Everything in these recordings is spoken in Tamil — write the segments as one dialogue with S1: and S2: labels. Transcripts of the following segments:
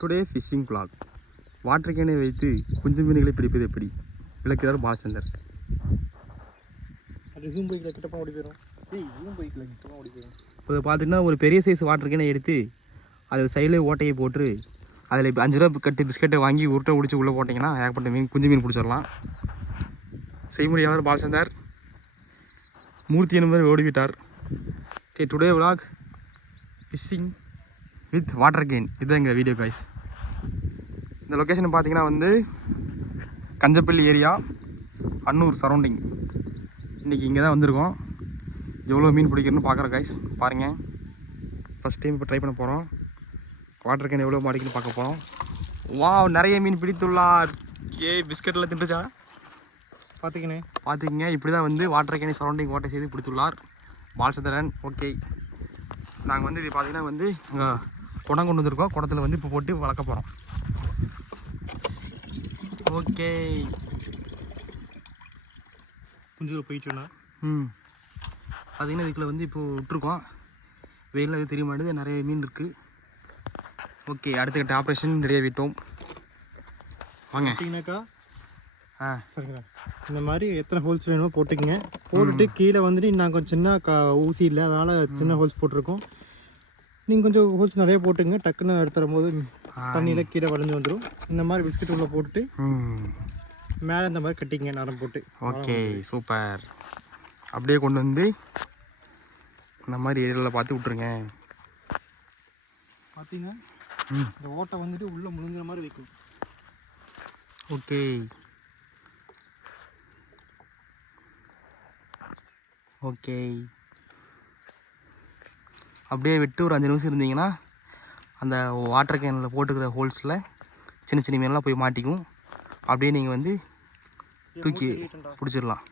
S1: Today fishing vlog. வாட்டர் கேனை வைத்து குஞ்சு மீன்களை பிடிப்பது எப்படி? விளக்கிறார் பாலச்சந்தர். இப்போ பார்த்தீங்கன்னா ஒரு பெரிய சைஸ் வாட்டர் கேனை எடுத்து அது சைடில் ஓட்டையை போட்டு அதில் அஞ்சு ரூபா கட்டு பிஸ்கெட்டை வாங்கி உருட்டை உடிச்சு உள்ளே போட்டிங்கன்னா ஏகப்பட்ட மீன் குஞ்சு மீன் பிடிச்சிடலாம். செய்முறையாளர் பாலச்சந்தர். மூர்த்தி என்பவர் ஓடிவிட்டார். Today vlog fishing with water can இதுதான் எங்கள் வீடியோ காய்ஸ் இந்த லொக்கேஷன் பார்த்தீங்கன்னா வந்து கஞ்சப்பள்ளி ஏரியா அன்னூர் சரௌண்டிங் இன்றைக்கி இங்கே தான் வந்திருக்கோம். எவ்வளோ மீன் பிடிக்கிறேன்னு பார்க்குறோம் காய்ஸ் பாருங்கள் ஃபஸ்ட் டைம் இப்போ ட்ரை பண்ண போகிறோம் வாட்டர் கேன் எவ்வளோ மாடிக்குன்னு பார்க்க போகிறோம் வாவ் நிறைய மீன் பிடித்துள்ளார். ஏ பிஸ்கட்டில் தின்றுச்சா?
S2: பார்த்துக்கினே
S1: பார்த்துக்கிங்க இப்படி தான் வந்து வாட்டர் கேனை சரௌண்டிங் ஓட்டை செய்து பிடித்துள்ளார். பாலச்சந்திரன் ஓகே நாங்கள் வந்து இது பார்த்தீங்கன்னா வந்து குடம் கொண்டு வந்திருக்கோம். குடத்தில் வந்து இப்போ போட்டு வளர்க்க போகிறோம் ஓகே.
S2: குஞ்சுகள் போயிட்டுனா
S1: ம். பார்த்தீங்கன்னா இதுக்குள்ள வந்து இப்போ விட்ருக்கோம் வெயிலில் அது தெரிய மாட்டேது நிறைய மீன் இருக்குது ஓகே அடுத்த கட்ட ஆப்ரேஷன் ரெடியாக விட்டோம். வாங்க.
S2: பார்த்தீங்கன்னாக்கா
S1: ஆ.
S2: சரிங்களா இந்த மாதிரி எத்தனை ஹோல்ஸ் வேணுமோ போட்டுக்கங்க. போட்டுட்டு கீழே வந்துட்டு கொஞ்சம் சின்ன க ஊசி இல்லை. அதனால் சின்ன ஹோல்ஸ் போட்டிருக்கோம். நீங்கள் கொஞ்சம் ஹோல்ஸ் நிறைய போட்டுங்க டக்குன்னு எடுத்துடும் போது தண்ணியில் கீழே வளைஞ்சு வந்துடும் இந்த மாதிரி பிஸ்கட் உள்ள போட்டுட்டு
S1: ம்.
S2: மேலே இந்த மாதிரி கட்டிங்க நரம் போட்டு.
S1: Okay super. அப்படியே கொண்டு வந்து இந்த மாதிரி ஏரியாவில் பார்த்து விட்ருங்க
S2: பார்த்தீங்கன்னா
S1: ம்.
S2: இந்த ஓட்டை வந்துட்டு உள்ளே முழுங்குற மாதிரி வைக்கும்.
S1: ஓகே. ஓகே. அப்படியே விட்டு ஒரு அஞ்சு நிமிஷம் இருந்தீங்கன்னா அந்த வாட்டர் கேனில் போட்டுக்கிற ஹோல்ஸில் சின்ன சின்ன மீன்லாம் போய் மாட்டிக்கும். அப்படியே நீங்கள் வந்து தூக்கி பிடிச்சிடலாம்.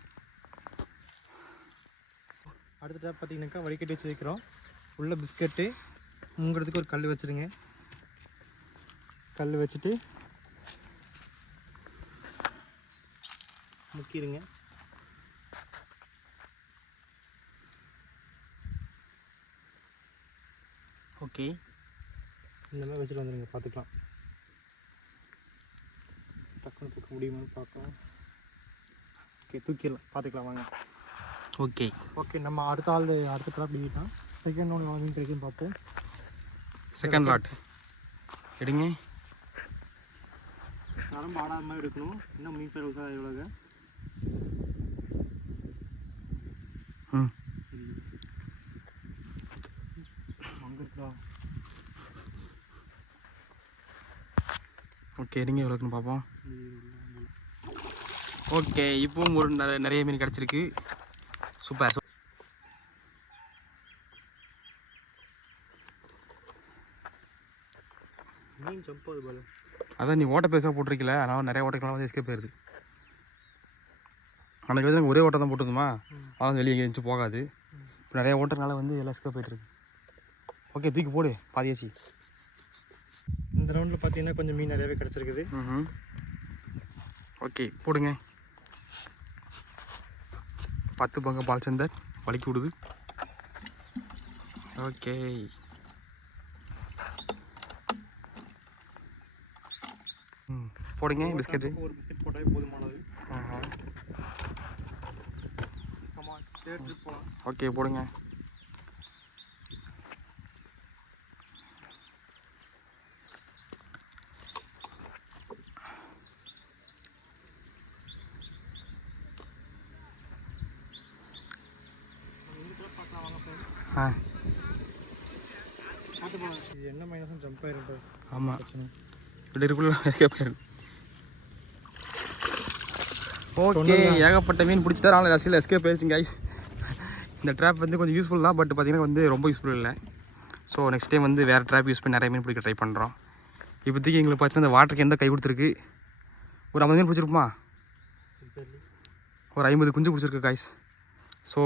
S2: அடுத்த டேப் பார்த்தீங்கன்னாக்கா வடிகட்டி வச்சு வைக்கிறோம். உள்ள பிஸ்கட்டு முங்கிறதுக்கு ஒரு கல் வச்சுருங்க. கல் வச்சுட்டு முக்கிடுங்க
S1: ஓகே.
S2: இந்த மாதிரி வச்சுட்டு வந்துடுங்க பார்த்துக்கலாம். டக்குன்னு தூக்க முடியுமான்னு பார்க்கலாம். ஓகே தூக்கிடலாம். பார்த்துக்கலாம் வாங்க.
S1: ஓகே.
S2: ஓகே நம்ம அடுத்த ஆள் அடுத்த ட்ராப் பண்ணிட்டோம் செகண்ட் ஒன்று வாங்கி கிடைக்கும் பார்ப்போம்.
S1: செகண்ட் லாட் எடுங்க.
S2: நரம்பு ஆடாத மாதிரி இருக்கணும். இன்னும் மீன் பேர் எவ்வளோங்க
S1: ம். ஓகே எடுங்க எவ்வளோக்குன்னு பார்ப்போம். ஓகே இப்பவும் ஒரு நிறைய நிறைய மீன் கிடச்சிருக்கு. சூப்பர் அதான் நீ ஓட்ட பெருசாக போட்டிருக்கல அதனால் நிறைய ஓட்டைகள்லாம் வந்து எஸ்கேப் போயிருது அன்றைக்கி வந்து ஒரே ஓட்டை தான் போட்டுருந்தோமா? அதெல்லாம் வெளியே எங்கேயும் போகாது. இப்போ நிறைய ஓட்டனால வந்து எல்லாம் எஸ்கேப் போயிட்டுருக்கு ஓகே தூக்கி போடு பாதியாச்சு
S2: இந்த ரவுண்டில் பார்த்தீங்கன்னா கொஞ்சம் மீன் நிறையவே கிடச்சிருக்குது.
S1: ம் ஓகே போடுங்க. பத்து பங்கு பால் சந்தர் வலிக்கி விடுது. ஓகே. ம் போடுங்க பிஸ்கட்டு.
S2: ஒரு பிஸ்கட் போட்டாவே போதுமானது.
S1: ஓகே போடுங்க. ஆ.
S2: என்ன மைனஸும் ஜம்ப் ஆயிரும் பாஸ்
S1: ஆமாம் இப்படி இருக்குள்ள எஸ்கேப் ஆயிரும் ஓகே ஏகப்பட்ட மீன் பிடிச்சிட்டு ஆனால் ரசியில் எஸ்கேப் ஆயிடுச்சு கைஸ் இந்த ட்ராப் வந்து கொஞ்சம் யூஸ்ஃபுல் தான் பட் பார்த்தீங்கன்னா வந்து ரொம்ப யூஸ்ஃபுல் இல்லை. ஸோ நெக்ஸ்ட் டைம் வந்து வேறு ட்ராப் யூஸ் பண்ணி நிறைய மீன் பிடிக்க ட்ரை பண்ணுறோம் இப்போதைக்கு எங்களுக்கு பார்த்தீங்கன்னா இந்த வாட்டருக்கு எந்த கை கொடுத்துருக்கு? ஒரு ஐம்பது மீன் பிடிச்சிருக்குமா? ஒரு ஐம்பது குஞ்சு பிடிச்சிருக்கு காய்ஸ் ஸோ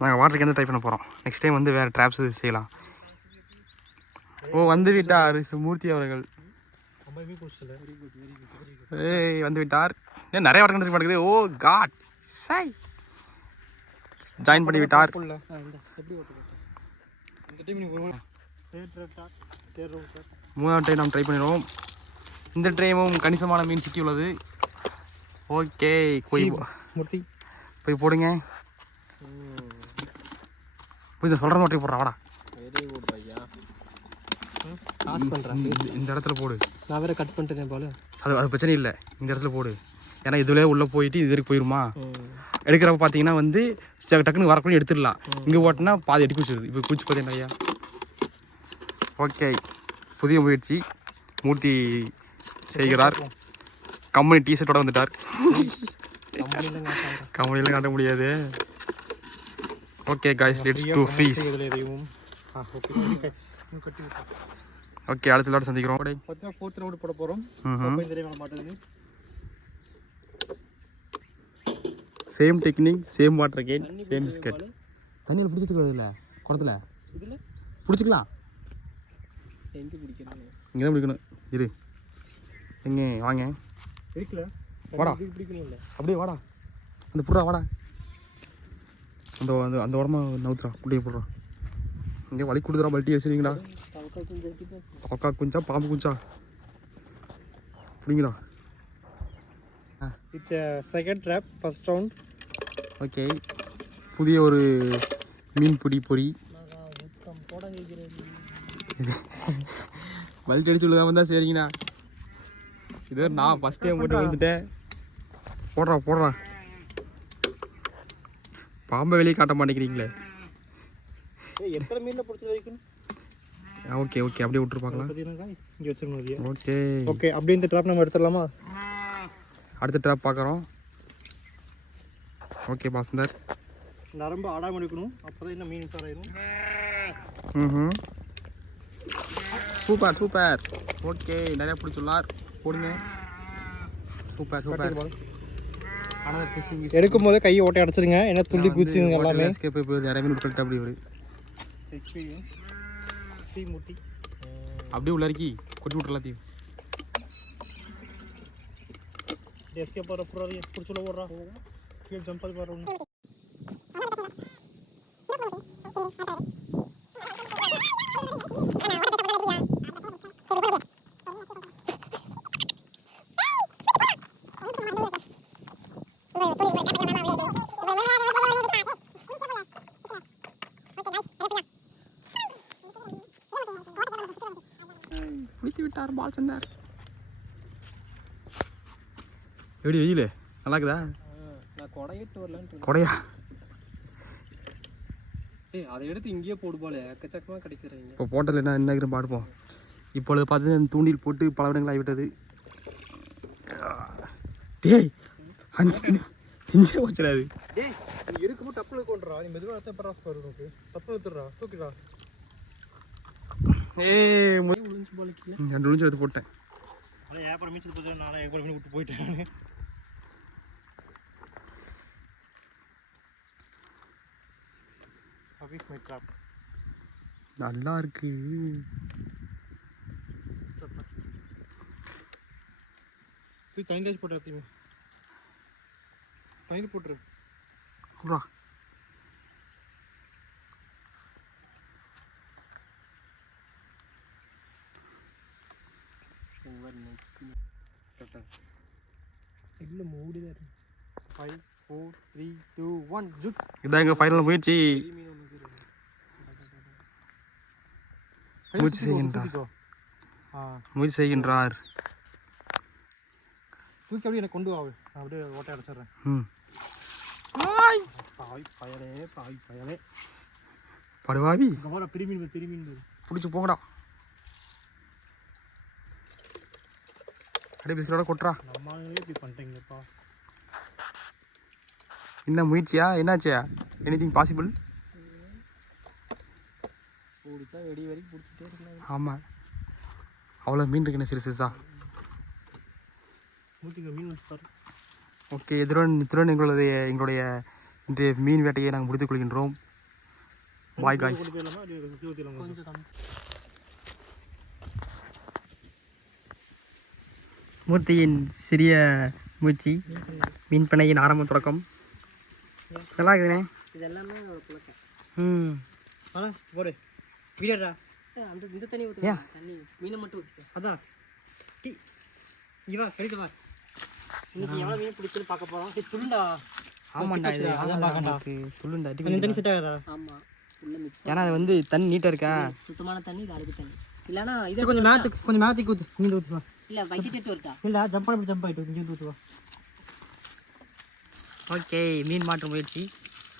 S1: நாங்கள் வாட்டருக்கு எந்த ட்ரை பண்ண போகிறோம் நெக்ஸ்ட் டைம் வந்து வேறு ட்ராப்ஸ் செய்யலாம். ஓ வந்து விட்டார் மூர்த்தி அவர்கள். ஏய் வந்து விட்டார். ஏன் நிறைய வாட்டர் மாட்டேங்குது ஓ காட் சை. ஜாயின் பண்ணி விட்டார்.
S2: இந்த டைம்
S1: நாம் ட்ரை பண்ணிடுவோம். இந்த ட்ரைமும் கணிசமான மீன் சிக்கியுள்ளது ஓகே போய்
S2: மூர்த்தி.
S1: போய் போடுங்க. இந்த சொல்கிற மாட்டி போடுறா வாடா.
S3: வெரி குட் ஐயா
S2: காசு பண்ணுறேன்
S1: இந்த- இந்த இடத்துல போடு.
S2: நான் வேற கட் பண்ணிட்டேன் போல.
S1: அது அது பிரச்சனை இல்லை. இந்த இடத்துல போடு. ஏன்னா இதுல உள்ளே போயிட்டு இது வரைக்கும் போயிருமா? எடுக்கிறப்ப பார்த்தீங்கன்னா வந்து டக்குன்னு வரக்குள்ளே எடுத்துடலாம். இங்கே போட்டோன்னா பாதி எடுக்க வச்சிருது இப்போ குச்சி பார்த்தீங்கன்னா ஐயா ஓகே. புதிய முயற்சி. மூர்த்தி செய்கிறார். கம்பெனி டிஷர்ட்டோட வந்துட்டார். கம்பெனியில் காட்ட முடியாது. Okay guys let's do freeze
S2: இதில் ஓகே
S1: அடுத்த விளையாட சந்திக்கிறோம்.
S2: பார்த்தீங்கன்னா ஃபோர்த் ரவுண்டு போட போகிறோம்
S1: same technique same water can same biscuit தண்ணியில் பிடிச்சிட்டு இல்லை குளத்துல
S3: இதில்
S1: பிடிச்சிக்கலாம்
S3: எங்கே பிடிக்கணும்
S1: இங்கே தான் பிடிக்கணும் இரு எங்கே வாங்க
S2: இருக்குல்ல
S1: வாடா
S3: பிடிக்கணும் இல்லை
S1: அப்படியே வாடா அந்த புறா வாடா அந்த அந்த அந்த உடம்பா நவுத்துறா அப்படியே போடுறா. இங்கே வலி கொடுக்குறா பல்ட்டி
S3: எடுத்துட்டு
S1: பக்கா குஞ்சா பாம்பு குஞ்சா? பிடிங்கடா.
S2: It's second trap first round
S1: okay புதிய ஒரு மீன் பிடி பொறி. பல்ட்டி அடிச்சு விழுதாம தான் சரிங்கண்ணா. இது நான் ஃபஸ்ட் டைம் போட்டு வந்துட்டேன் போடுறா போடுறா. பாம்பை வெளியே காட்ட மாட்டேங்கிறீங்களே.
S2: ஏய் எத்தனை மீனில் பிடிச்ச வரைக்கும்?
S1: Okay okay. அப்படியே விட்டுரு பார்க்கலாம்
S2: இங்கே வச்சிருக்கணும்
S1: ஓகே.
S2: ஓகே அப்படியே இந்த ட்ராப் நம்ம எடுத்துடலாமா?
S1: அடுத்த ட்ராப் பார்க்குறோம். ஓகே பாசந்தர்
S2: நரம்பு ஆடாமல் எடுக்கணும். அப்போ தான் இன்னும் மீன் சார் ஆயிடும்
S1: ம் சூப்பர் சூப்பர். ஓகே நிறைய பிடிச்சுள்ளார் போடுங்க. Super super.
S2: எடுக்கும் போதே கையை ஓட்டை அடைச்சிருங்க. ஏன்னா துள்ளி குச்சிங்க எல்லாமே.
S1: எஸ்கேப் போய் நிறைய மீன் விட்டுட்டு அப்படி ஒரு
S2: தீ
S1: அப்படியே உள்ளாரிக்கி கொட்டி விட்டு எல்லாத்தையும்
S2: எஸ்கே போகிற புறாதி பிடிச்சுள்ள ஓடுறா. கீழே ஜம்ப் ஆகி போகிற ஒன்று
S1: பிடித்து விட்டார் பால் சந்தார் எப்படி வெயில்? நல்லா இருக்குதா
S3: நான் கொடையிட்டு வரலான்ட்டு
S1: கொடையா?
S3: ஏய் அதை எடுத்து இங்கேயே போடு போல எக்கச்சக்கமாக கிடைக்கிறீங்க.
S1: இப்போ போட்டதில் என்ன என்ன இருக்குன்னு பார்ப்போம் இப்பொழுது பார்த்து அந்த தூண்டில் போட்டு பல விடங்கள் ஆகிவிட்டது. டேய் அஞ்சு இஞ்சே வச்சிடாது.
S2: டேய் நீ எடுக்கும்போது டப்பில் கொண்டுறா. நீ மெதுவாக உனக்கு? தப்பு எடுத்துடுறா. தூக்கிடா.
S3: போலிக்கல
S1: ரெண்டு ஒளிஞ்சு எடுத்து போட்டேன்.
S2: ஆனால் ஏப்பறம் மீச்சது போச்சு நானே எவ்வளோ மீன் விட்டு போயிட்டேன்
S1: நல்லா இருக்கு.
S2: தண்ணி போட்டு எடுத்தீங்க தண்ணி போட்டுரு.
S1: குடுறா
S3: இல்லை மூடி தான் இருக்கு.
S2: Five four three two one Jude
S1: இதான் எங்கள் ஃபைனல் முயற்சி.
S2: சுத்திக்கோ,
S1: செய்கின்றார். முயற்சி செய்கின்றார்.
S2: தூக்கி அப்படியே எனக்கு கொண்டு வா நான் அப்படியே ஓட்டை அடைச்சிடுறேன்.
S1: ம்.
S2: பாய் பயலே பாய் பயலே.
S1: படுவாவி
S2: இங்கே வர பெரிய மீன் பாரு, பெரிய மீன் பாரு.
S1: பிடிச்சி போங்கடா. அப்படியே பிஸ்கட்டோட கொட்டுறா.
S2: இப்படி பண்ணிட்டீங்கப்பா.
S1: என்ன முயற்சியா? என்னாச்சியா எனிதிங் பாசிபிள்
S3: பிடிச்சா வெடி வரைக்கும் பிடிச்சிட்டே இருக்கலாம்.
S1: ஆமாம் அவ்வளோ மீன் இருக்குண்ணே சிறு சிறுசா?
S2: நூற்றிங்க மீன் வச்சு பாரு.
S1: ஓகே இதுடன் இத்துடன் எங்களுடைய எங்களுடைய இன்றைய மீன் வேட்டையை நாங்கள் முடித்துக் கொள்கின்றோம். பாய் காய்ஸ்
S2: கொண்டு போயிடலாமா அப்படியே சுற்றி ஊற்றிடலாமா
S3: கொஞ்சம் கம்மி
S1: மூர்த்தியின் சிறிய முயற்சி மீன் பண்ணையின் ஆரம்ப தொடக்கம். நல்லா இருக்குதுண்ணே?
S3: இது எல்லாமே ஒரு புழக்கம்
S1: ம்.
S2: போடு.
S3: அந்த இந்த தண்ணி ஊற்று தண்ணி மீனை மட்டும் ஊற்று
S2: அதான் டீ. வா கழித்து வா. இன்னைக்கு எவ்வளோ மீன் பிடிக்குன்னு பார்க்க போகிறோம் சரி துண்டா
S1: ஆமாண்டா இது
S2: அதான் பார்க்கண்டா.
S1: துள்ளுண்டா
S2: கொஞ்சம் தண்ணி செட் ஆகாதா?
S3: ஆமாம்
S1: ஏன்னா அது வந்து தண்ணி நீட்டாக இருக்கா?
S3: சுத்தமான தண்ணி இது தண்ணி. இல்லைன்னா இதை
S2: கொஞ்சம் மேத்துக்கு கொஞ்சம் மேத்துக்கு ஊற்று இங்கே ஊற்றுவா
S3: இல்லை வைக்கிட்டு வரட்டா
S2: இல்லை ஜம்ப் பண்ணி ஜம்ப் ஆகிட்டு இங்கே ஊற்றுவா
S1: ஓகே மீன் மாற்று முயற்சி.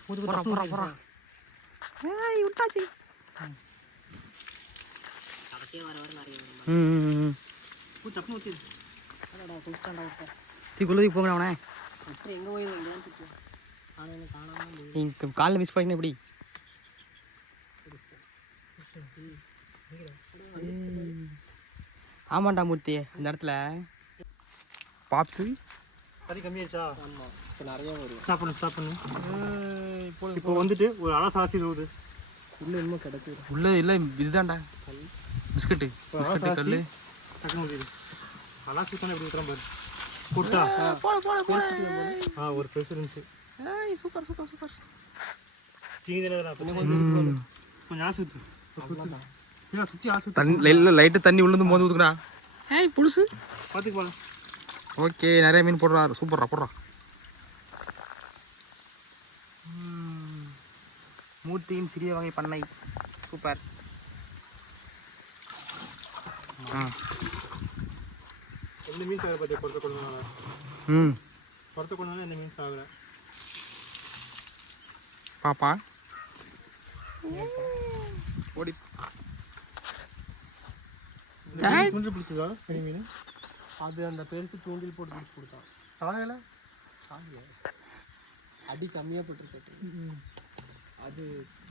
S1: போறா போறா போறா. ஏய் விட்டாச்சு.
S3: வர வர நிறைய
S1: ம்
S3: அடடா
S1: அவனே.
S3: அப்புறம் எங்கே போய்
S1: காலில் மிஸ் எப்படி? ஆமாண்டா மூர்த்தி இந்த இடத்துல. பாப்ஸு?
S2: தண்ணி கம்மியாயிடுச்சா?
S3: ஆமாம் இப்போ நிறைய வரும்.
S2: ஸ்டாப் பண்ணு ஸ்டாப் பண்ணு. இப்போ வந்துட்டு ஒரு அலை சாசி ஊது
S3: உள்ள இன்னும் கிடக்கு
S1: உள்ள இல்லை இதுதான்டா. பிஸ்கட்டு பிஸ்கட்டு கல்
S2: டக்குனு அலாசி தானே ஊற்றுறோம் பாரு. கூட்டா ஆ ஒரு பெருசு இருந்துச்சு.
S1: Super super super.
S2: தீங்க கொஞ்சம் ஆசை ஊற்று இல்லை சுற்றி ஆசை ஊற்று
S1: தண்ணி லைட்டு தண்ணி உள்ளேருந்து மோந்து ஊற்றுக்கடா ஏய் புதுசு
S2: பார்த்துக்கு போகலாம்
S1: ஓகே நிறைய மீன் போடுறா. சூப்பர்ரா போடுறா. மூர்த்தியின் சிறிய வகை பண்ணை. சூப்பர். ஆ.
S2: எந்த மீன் சாகுற பார்த்தியா பொறுத்த கொண்டால
S1: ம்.
S2: பொறுத்த கொண்டால எந்த மீன் சாகுற.
S1: பாப்பா. ஓடி
S2: குஞ்சு பிடிச்சதா? பெரிய மீன்?
S3: அது அந்த பெருசு தூண்டில் போட்டு பிடிச்சி கொடுத்தான்.
S2: சாகலை
S3: அடி கம்மியாக போட்டுருச்சு. அது